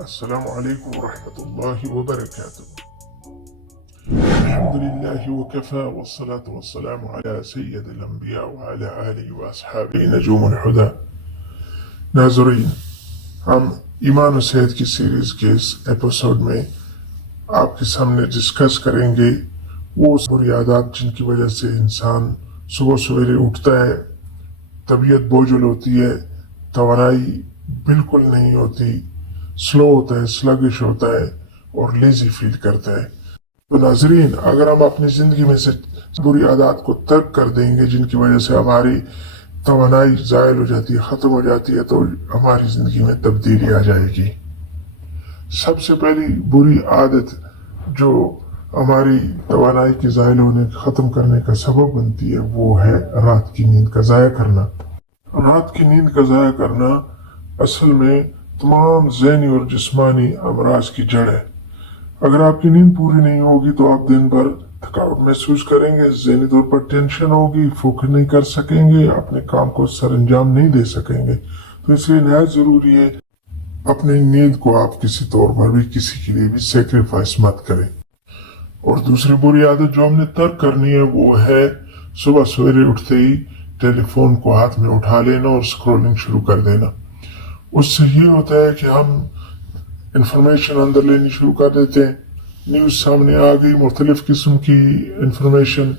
السلام عليكم ورحمة الله وبركاته. الحمد لله وكفى والصلاة والسلام على سيد الأنبياء وعلى آله وأصحابه نجوم الهدى. ناظرین، ہم ایمان و صحت کی سیریز کے اس ایپیسوڈ میں آپ کے سامنے ڈسکس کریں گے وہ بری عادات جن کی وجہ سے انسان صبح سویرے اٹھتا ہے، طبیعت بوجھل ہوتی ہے، توانائی بالکل نہیں ہوتی، سلو ہوتا ہے، سلگش ہوتا ہے اور لیزی فیل کرتا ہے۔ تو ناظرین، اگر ہم اپنی زندگی میں سے بری عادات کو ترک کر دیں گے جن کی وجہ سے ہماری توانائی زائل ہو جاتی ہے، ختم ہو جاتی ہے، تو ہماری زندگی میں تبدیلی آ جائے گی۔ سب سے پہلی بری عادت جو ہماری توانائی کے زائل ہونے ختم کرنے کا سبب بنتی ہے وہ ہے رات کی نیند کا ضائع کرنا۔ رات کی نیند کا ضائع کرنا اصل میں تمام ذہنی اور جسمانی امراض کی جڑ ہے۔ اگر آپ کی نیند پوری نہیں ہوگی تو آپ دن بھر تھکاوٹ محسوس کریں گے، ذہنی طور پر ٹینشن ہوگی، فوکس نہیں کر سکیں گے، اپنے کام کو سر انجام نہیں دے سکیں گے۔ تو اس لیے نہایت ضروری ہے اپنی نیند کو آپ کسی طور پر بھی کسی کے لیے بھی سیکریفائس مت کریں۔ اور دوسری بری عادت جو ہم نے ترک کرنی ہے وہ ہے صبح سویرے اٹھتے ہی ٹیلی فون کو ہاتھ میں اٹھا لینا اور سکرولنگ شروع کر دینا۔ اس سے یہ ہوتا ہے کہ ہم انفارمیشن اندر لینی شروع کر دیتے ہیں، نیوز سامنے آ گئی، مختلف قسم کی انفارمیشن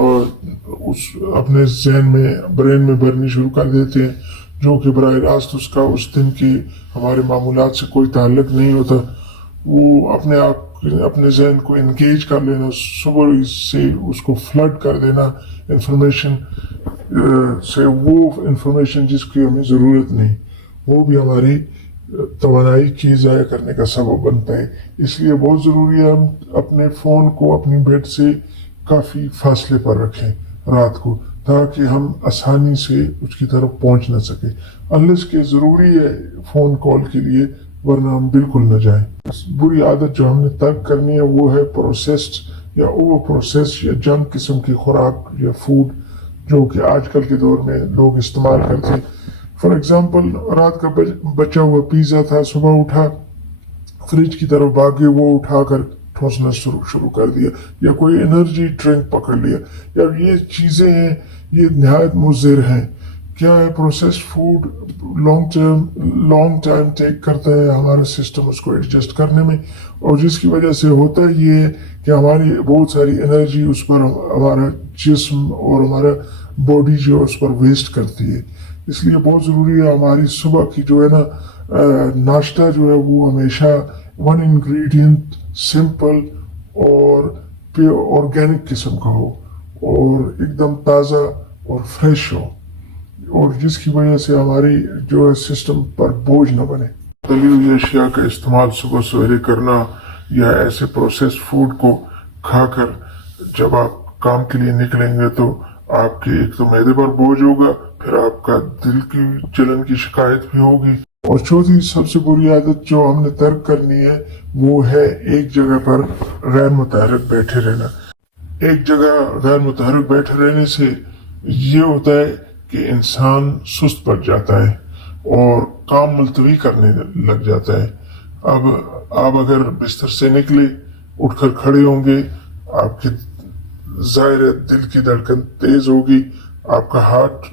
اور اپنے ذہن میں برین میں بھرنی شروع کر دیتے ہیں جو کہ براہ راست اس کا اس دن کی ہمارے معمولات سے کوئی تعلق نہیں ہوتا۔ وہ اپنے ذہن کو انگیج کر لینا، صبح سے اس کو فلڈ کر دینا انفارمیشن سے، وہ انفارمیشن جس کی ہمیں ضرورت نہیں، وہ بھی ہماری توانائی کی ضائع کرنے کا سبب بنتا ہے۔ اس لیے بہت ضروری ہے ہم اپنے فون کو اپنی بیڈ سے کافی فاصلے پر رکھیں رات کو، تاکہ ہم آسانی سے اس کی طرف پہنچ نہ سکیں، انلیس کہ ضروری ہے فون کال کے لیے، ورنہ ہم بالکل نہ جائیں۔ بری عادت جو ہم نے ترک کرنی ہے وہ ہے پروسیسڈ یا اوور پروسیسڈ یا جنک قسم کی خوراک یا فوڈ جو کہ آج کل کے دور میں لوگ استعمال کرتے ہیں۔ فار ایگزامپل، رات کا بچا ہوا پیزا تھا، صبح اٹھا فریج کی طرف بھاگے، وہ اٹھا کر ٹھونسنا شروع کر دیا، یا کوئی انرجی ڈرنک پکڑ لیا، یا یہ چیزیں ہیں یہ نہایت مضر ہیں۔ کیا ہے، processed food long time take کرتا ہے ہمارا سسٹم اس کو ایڈجسٹ کرنے میں، اور جس کی وجہ سے ہوتا یہ ہے کہ ہماری بہت ساری انرجی اس پر ہمارا جسم اور ہمارا باڈی جو اس پر ویسٹ کرتی ہے۔ اس لیے بہت ضروری ہے ہماری صبح کی جو ہے نا ناشتہ جو ہے وہ ہمیشہ ون انگریڈینٹ سمپل اور آرگینک قسم کا ہو اور ایک دم تازہ اور فریش ہو، اور جس کی وجہ سے ہماری جو ہے سسٹم پر بوجھ نہ بنے۔ تلی ہوئی اشیاء کا استعمال صبح سویرے کرنا یا ایسے پروسیس فوڈ کو کھا کر جب آپ کام کے لیے نکلیں گے تو آپ کے ایک تو معدے پر بوجھ ہوگا، پھر آپ کا دل کی جلن کی شکایت بھی ہوگی۔ اور چوتھی سب سے بری عادت جو ہم نے ترک کرنی ہے وہ ہے ایک جگہ پر غیر متحرک بیٹھے رہنا۔ ایک جگہ غیر متحرک بیٹھے رہنے سے یہ ہوتا ہے کہ انسان سست پڑ جاتا ہے اور کام ملتوی کرنے لگ جاتا ہے۔ اب آپ اگر بستر سے نکلے، اٹھ کر کھڑے ہوں گے، آپ کے ظاہر دل کی دھڑکن تیز ہوگی، آپ کا ہارٹ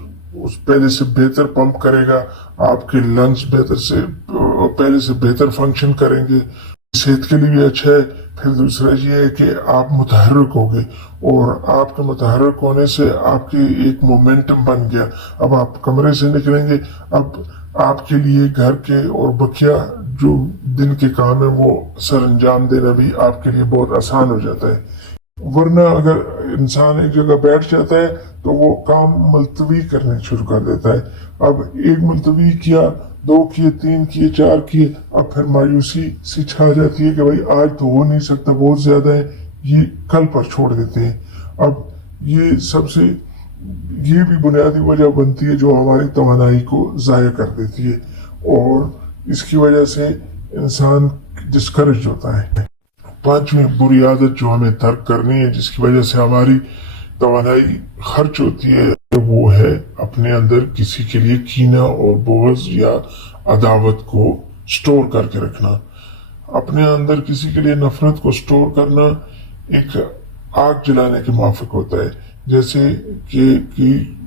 پہلے سے بہتر پمپ کرے گا، آپ کے لنگز پہلے سے بہتر فنکشن کریں گے، صحت کے لیے بھی اچھا ہے۔ پھر دوسرا یہ ہے کہ آپ متحرک ہو گئے، اور آپ کے متحرک ہونے سے آپ کی ایک مومنٹم بن گیا۔ اب آپ کمرے سے نکلیں گے، اب آپ کے لیے گھر کے اور بقیہ جو دن کے کام ہیں وہ سر انجام دینا بھی آپ کے لیے بہت آسان ہو جاتا ہے۔ ورنہ اگر انسان ایک جگہ بیٹھ جاتا ہے تو وہ کام ملتوی کرنے شروع کر دیتا ہے۔ اب ایک ملتوی کیا، 2 کیے، 3 کیے، 4 کیے، اب پھر مایوسی سی چھا جاتی ہے کہ بھائی آج تو ہو نہیں سکتا، بہت زیادہ ہے، یہ کل پر چھوڑ دیتے ہیں۔ اب یہ بھی بنیادی وجہ بنتی ہے جو ہماری توانائی کو ضائع کر دیتی ہے، اور اس کی وجہ سے انسان ڈسکریج ہوتا ہے۔ پانچویں بری عادت جو ہمیں ترک کرنی ہے جس کی وجہ سے ہماری توانائی خرچ ہوتی ہے وہ ہے اپنے اندر کسی کے لیے کینہ اور بغض یا عداوت کو سٹور کر کے رکھنا. اپنے اندر کسی کے لیے نفرت کو سٹور کرنا ایک آگ جلانے کے موافق ہوتا ہے، جیسے کہ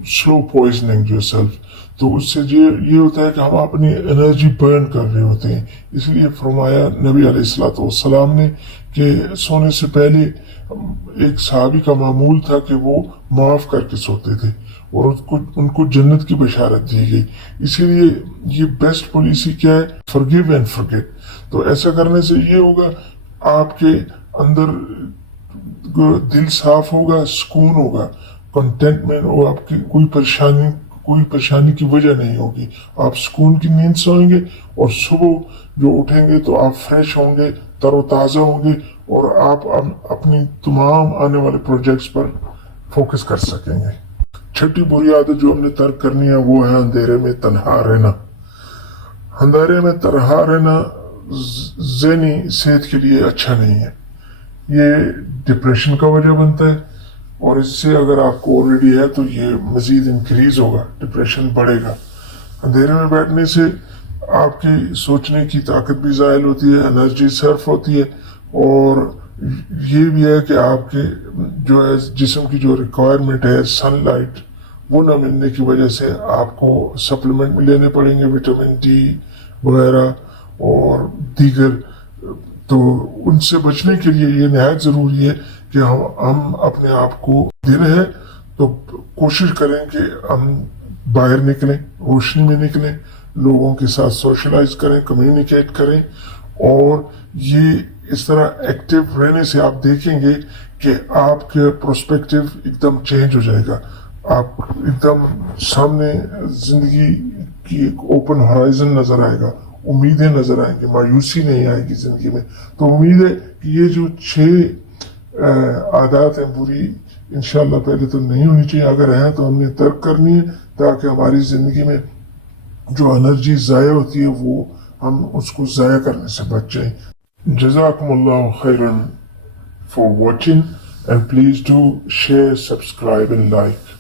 سلو پوائزننگ یور سیلف. تو اس سے یہ ہوتا ہے کہ ہم اپنی انرجی برن کر رہے ہوتے ہیں. اس لیے فرمایا نبی علیہ السلام نے کہ سونے سے پہلے ایک صحابی کا معمول تھا کہ وہ معاف کر کے سوتے تھے اور ان کو جنت کی بشارت دی گئی. اسی لیے یہ بیسٹ پالیسی کیا ہے؟ forgive and forget. تو ایسا کرنے سے یہ ہوگا آپ کے اندر دل صاف ہوگا، سکون ہوگا، کنٹینٹمنٹ، اور آپ کی کوئی پریشانی کی وجہ نہیں ہوگی. آپ سکون کی نیند سوئیں گے اور صبح جو اٹھیں گے تو آپ فریش ہوں گے، تر و تازہ ہوں گے، اور آپ اپنی تمام آنے والے پروجیکٹس پر فوکس کر سکیں گے. چھٹی بری عادت جو ہم نے ترک کرنی ہے وہ ہے اندھیرے میں تنہا رہنا. اندھیرے میں تنہا رہنا ذہنی صحت کے لیے اچھا نہیں ہے. یہ ڈپریشن کا وجہ بنتا ہے، اور اس سے اگر آپ کو آلریڈی ہے تو یہ مزید انکریز ہوگا، ڈپریشن بڑھے گا. اندھیرے میں بیٹھنے سے آپ کی سوچنے کی طاقت بھی زائل ہوتی ہے، انرجی صرف ہوتی ہے، اور یہ بھی ہے کہ آپ کے جو ہے جسم کی جو ریکوائرمنٹ ہے سن لائٹ وہ نہ ملنے کی وجہ سے آپ کو سپلیمنٹ بھی لینے پڑیں گے، وٹامن ڈی وغیرہ اور دیگر. تو ان سے بچنے کے لیے یہ نہایت ضروری ہے کہ ہم اپنے آپ کو دن ہے تو کوشش کریں کہ ہم باہر نکلیں، روشنی میں نکلیں، لوگوں کے ساتھ سوشلائز کریں، کمیونیکیٹ کریں. اور یہ اس طرح ایکٹیو رہنے سے آپ دیکھیں گے کہ آپ کے پرسپیکٹیو ایک دم چینج ہو جائے گا. آپ ایک دم سامنے زندگی کی ایک اوپن ہورائزن نظر آئے گا، امیدیں نظر آئیں گی، مایوسی نہیں آئے گی زندگی میں. تو امید ہے کہ یہ جو 6 عادات ہیں بری، انشاءاللہ پہلے تو نہیں ہونی چاہیے، اگر ہیں تو ہم نے ترک کرنی ہے تاکہ ہماری زندگی میں جو انرجی ضائع ہوتی ہے وہ ہم اس کو ضائع کرنے سے بچ جائیں. جزاکم اللہ خیرن for watching, and please do share, subscribe and like.